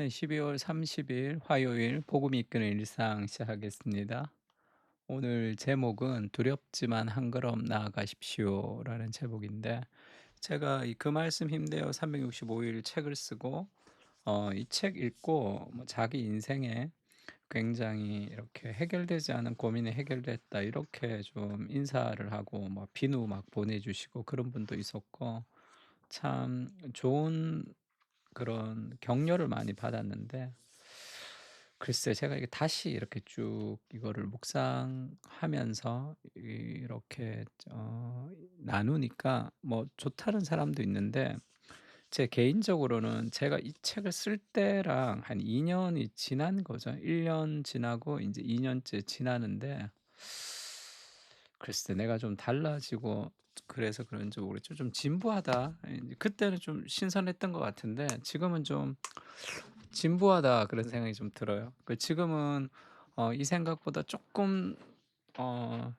네, 12월 30일 화요일 복음이 이끄는 일상 시작하겠습니다. 오늘 제목은 두렵지만 한 걸음 나아가십시오라는 제목인데, 제가 이 그 말씀 힘내어 365일 책을 쓰고 이 책 읽고 자기 인생에 굉장히 이렇게 해결되지 않은 고민이 해결됐다 이렇게 좀 인사를 하고 비누 막 보내주시고 그런 분도 있었고, 참 좋은 그런 격려를 많이 받았는데, 글쎄 제가 이게 다시 이렇게 쭉 이거를 묵상하면서 이렇게 나누니까 좋다는 사람도 있는데, 제 개인적으로는 제가 이 책을 쓸 때랑 한 2 년이 지난 거죠. 1년 지나고 이제2 년째 지나는데, 글쎄 내가 좀 달라지고 그래서 그런지 모르겠죠. 좀 진부하다. 제 그때는 좀 신선했던 것 같은데 지금은 좀 '진부하다.' 그런 생각이 좀 들어요. 지금은 이 생각보다 조금 어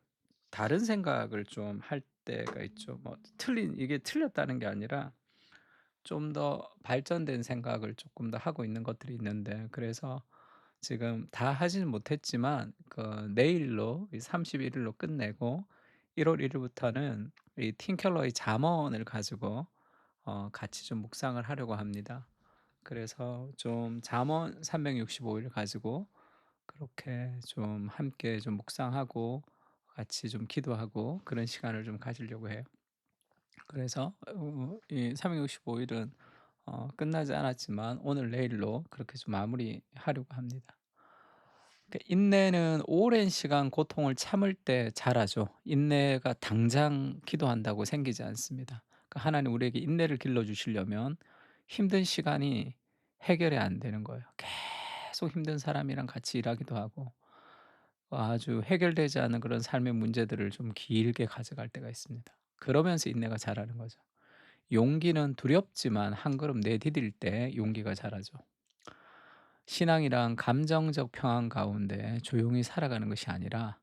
다른 생각을 좀 할 때가 있죠. 틀린 이게 틀렸다는 게 아니라 좀 더 발전된 생각을 조금 더 하고 있는 것들이 있는데, 그래서 지금 다 하지는 못했지만 내일로 이 31 일로 끝내고 1월 1 일부터는 이 팀 켈러의 잠언을 가지고 같이 좀 묵상을 하려고 합니다. 그래서 좀 잠언 365일 가지고 그렇게 좀 함께 좀 묵상하고 같이 좀 기도하고 그런 시간을 좀 가지려고 해요. 그래서 이 365 일은 끝나지 않았지만 오늘 내일로 그렇게 좀 마무리하려고 합니다. 인내는 오랜 시간 고통을 참을 때 자라죠. 인내가 당장 기도한다고 생기지 않습니다. 하나님 우리에게 인내를 길러 주시려면 힘든 시간이 해결이 안 되는 거예요. 계속 힘든 사람이랑 같이 일하기도 하고 아주 해결되지 않은 그런 삶의 문제들을 좀 길게 가져갈 때가 있습니다. 그러면서 인내가 자라는 거죠. 용기는 두렵지만 한 걸음 내디딜 때 용기가 자라죠. 신앙이란 감정적 평안 가운데 조용히 살아가는 것이 아니라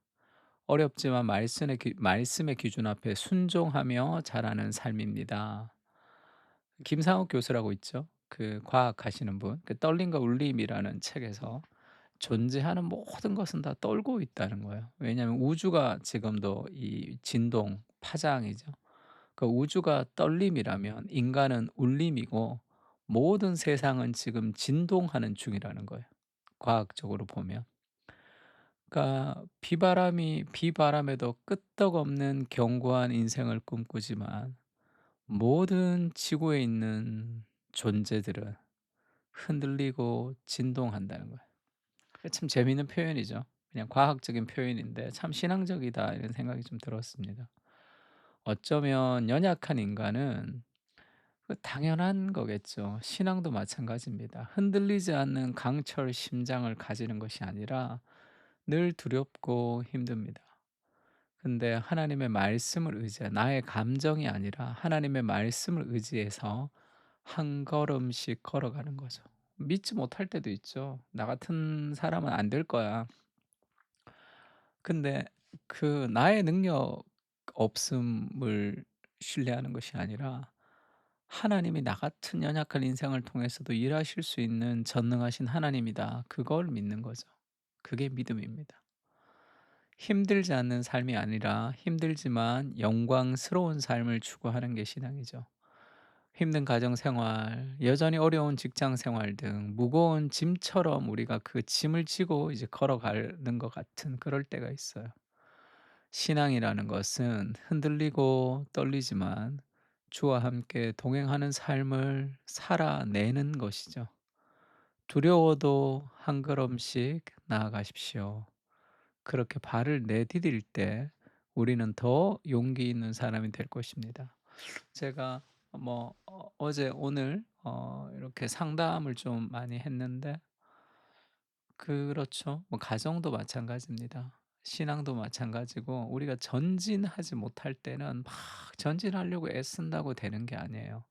어렵지만 말씀의 기준 앞에 순종하며 자라는 삶입니다. 김상욱 교수라고 있죠. 그 과학 하시는 분. 그 떨림과 울림이라는 책에서 존재하는 모든 것은 다 떨고 있다는 거예요. 왜냐하면 우주가 지금도 이 진동, 파장이죠. 우주가 떨림이라면 인간은 울림이고 모든 세상은 지금 진동하는 중이라는 거예요, 과학적으로 보면. 비바람에도 끄떡없는 견고한 인생을 꿈꾸지만 모든 지구에 있는 존재들은 흔들리고 진동한다는 거예요. 참 재미있는 표현이죠. 그냥 과학적인 표현인데 참 신앙적이다 이런 생각이 좀 들었습니다. 어쩌면 연약한 인간은 당연한 거겠죠. 신앙도 마찬가지입니다. 흔들리지 않는 강철 심장을 가지는 것이 아니라 늘 두렵고 힘듭니다. 근데 하나님의 말씀을 의지해 나의 감정이 아니라 하나님의 말씀을 의지해서 한 걸음씩 걸어가는 거죠. 믿지 못할 때도 있죠. '나 같은 사람은 안 될 거야.' 근데 나의 능력 없음을 신뢰하는 것이 아니라 하나님이 나 같은 연약한 인생을 통해서도 일하실 수 있는 전능하신 하나님이다. 그걸 믿는 거죠. 그게 믿음입니다. 힘들지 않는 삶이 아니라 힘들지만 영광스러운 삶을 추구하는 게 신앙이죠. 힘든 가정 생활, 여전히 어려운 직장 생활 등 무거운 짐처럼 우리가 그 짐을 지고 이제 걸어가는 것 같은 그럴 때가 있어요. 신앙이라는 것은 흔들리고 떨리지만 주와 함께 동행하는 삶을 살아내는 것이죠. 두려워도 한 걸음씩 나아가십시오. 그렇게 발을 내디딜 때 우리는 더 용기 있는 사람이 될 것입니다. 제가 어제 오늘 이렇게 상담을 좀 많이 했는데, 그렇죠. 가정도 마찬가지입니다. 신앙도 마찬가지고 우리가 전진하지 못할 때는 막 전진하려고 애쓴다고 되는 게 아니에요.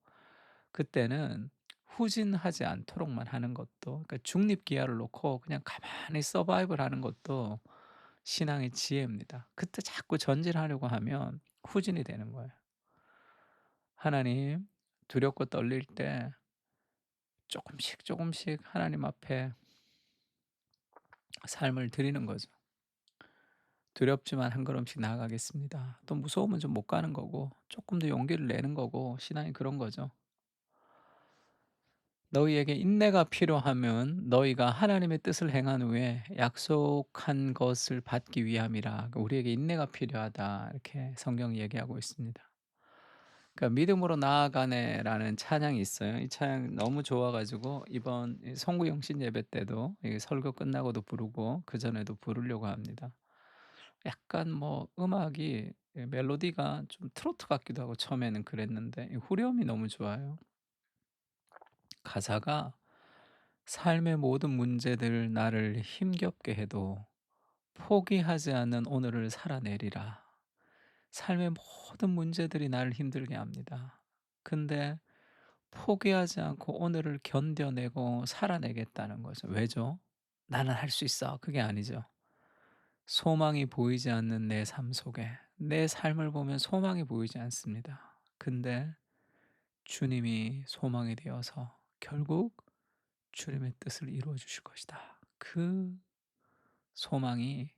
그때는 후진하지 않도록만 하는 것도, 그러니까 중립기아를 놓고 그냥 가만히 서바이벌 하는 것도 신앙의 지혜입니다. 그때 자꾸 전진하려고 하면 후진이 되는 거예요. 하나님, 두렵고 떨릴 때 조금씩 조금씩 하나님 앞에 삶을 드리는 거죠. 두렵지만 한 걸음씩 나아가겠습니다. 또 무서우면 좀 못 가는 거고 조금 더 용기를 내는 거고 신앙이 그런 거죠. 너희에게 인내가 필요함은 너희가 하나님의 뜻을 행한 후에 약속한 것을 받기 위함이라. 그러니까 우리에게 인내가 필요하다. 이렇게 성경이 얘기하고 있습니다. 그러니까 믿음으로 나아가네라는 찬양이 있어요. 이 찬양 너무 좋아 가지고 이번 이 송구영신 예배 때도 이 설교 끝나고도 부르고 그전에도 부르려고 합니다. 약간 뭐 음악이 멜로디가 좀 트로트 같기도 하고 처음에는 그랬는데 이 후렴이 너무 좋아요. 가사가 "삶의 모든 문제들 나를 힘겹게 해도 포기하지 않는 오늘을 살아내리라." 삶의 모든 문제들이 나를 힘들게 합니다. 근데 포기하지 않고 오늘을 견뎌내고 살아내겠다는 거죠. 왜죠? '나는 할 수 있어.' 그게 아니죠. 소망이 보이지 않는 내 삶 속에 내 삶을 보면 소망이 보이지 않습니다. 근데 주님이 소망이 되어서 결국 주님의 뜻을 이루어 주실 것이다. 그 소망이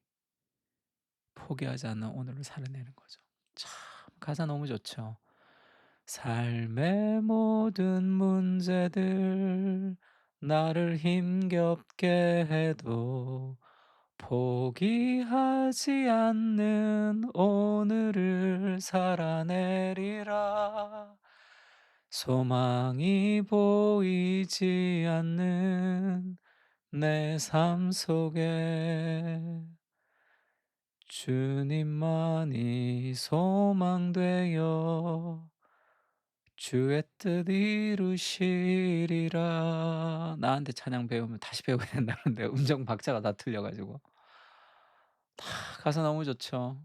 포기하지 않는 오늘을 살아내는 거죠. 참 가사 너무 좋죠. 삶의 모든 문제들 나를 힘겹게 해도 포기하지 않는 오늘을 살아내리라. 소망이 보이지 않는 내 삶 속에 주님만이 소망되어 주의 뜻 이루시리라. 나한테 찬양 배우면 다시 배워야 된다는데 음정 박자가 다 틀려 가지고. 다 가사 너무 좋죠.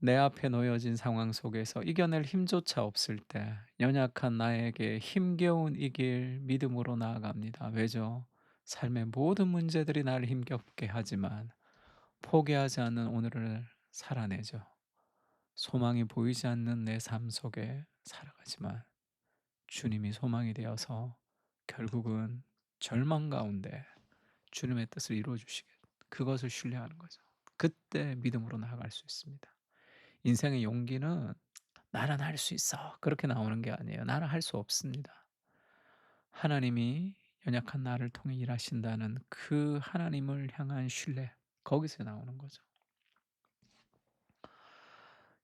내 앞에 놓여진 상황 속에서 이겨낼 힘조차 없을 때 연약한 나에게 힘겨운 이 길 믿음으로 나아갑니다. 왜죠? 삶의 모든 문제들이 나를 힘겹게 하지만 포기하지 않는 오늘을 살아내죠. 소망이 보이지 않는 내 삶 속에 살아가지만 주님이 소망이 되어서 결국은 절망 가운데 주님의 뜻을 이루어 주시겠 그것을 신뢰하는 거죠. 그때 믿음으로 나아갈 수 있습니다. 인생의 용기는 '나는 할 수 있어.' 그렇게 나오는 게 아니에요. 나는 할 수 없습니다. 하나님이 연약한 나를 통해 일하신다는 그 하나님을 향한 신뢰 거기서 나오는 거죠.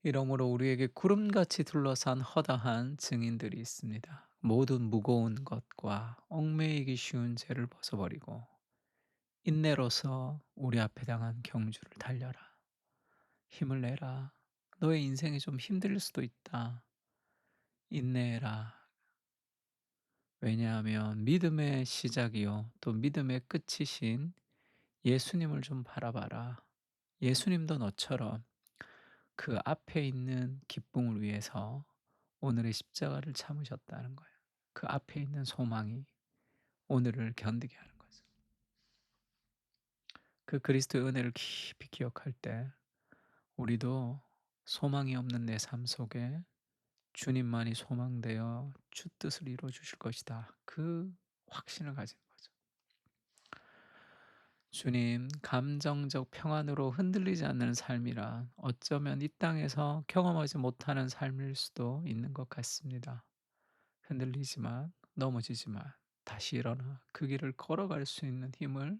이러므로 우리에게 구름같이 둘러싼 허다한 증인들이 있습니다. 모든 무거운 것과 얽매이기 쉬운 죄를 벗어버리고 인내로서 우리 앞에 당한 경주를 달려라. 힘을 내라. 너의 인생이 좀 힘들 수도 있다. 인내해라. 왜냐하면 믿음의 시작이요. 또 믿음의 끝이신 예수님을 좀 바라봐라. 예수님도 너처럼 그 앞에 있는 기쁨을 위해서 오늘의 십자가를 참으셨다는 거예요. 그 앞에 있는 소망이 오늘을 견디게 하는 거죠. 그 그리스도의 은혜를 깊이 기억할 때 우리도 소망이 없는 내 삶 속에 주님만이 소망되어 주 뜻을 이루어 주실 것이다. 그 확신을 가지는 거죠. 주님, 감정적 평안으로 흔들리지 않는 삶이란 어쩌면 이 땅에서 경험하지 못하는 삶일 수도 있는 것 같습니다. 흔들리지만, 넘어지지만 다시 일어나 그 길을 걸어갈 수 있는 힘을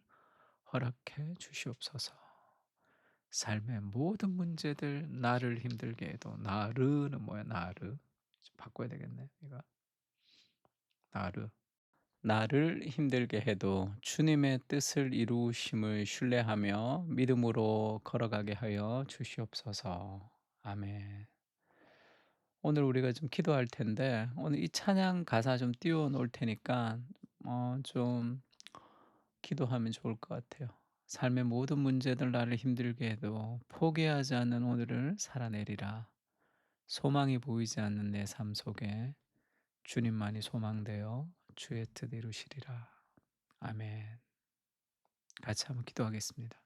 허락해 주시옵소서. 삶의 모든 문제들 나를 힘들게 해도 나르는 뭐야 나르 좀 바꿔야 되겠네 이거 나르 나를 힘들게 해도 주님의 뜻을 이루심을 신뢰하며 믿음으로 걸어가게 하여 주시옵소서. 아멘. 오늘 우리가 좀 기도할 텐데 오늘 이 찬양 가사 좀 띄워 놓을 테니까 좀 기도하면 좋을 것 같아요. 삶의 모든 문제들 나를 힘들게 해도 포기하지 않는 오늘을 살아내리라. 소망이 보이지 않는 내 삶 속에 주님만이 소망되어 주의 뜻 이루시리라. 아멘. 같이 한번 기도하겠습니다.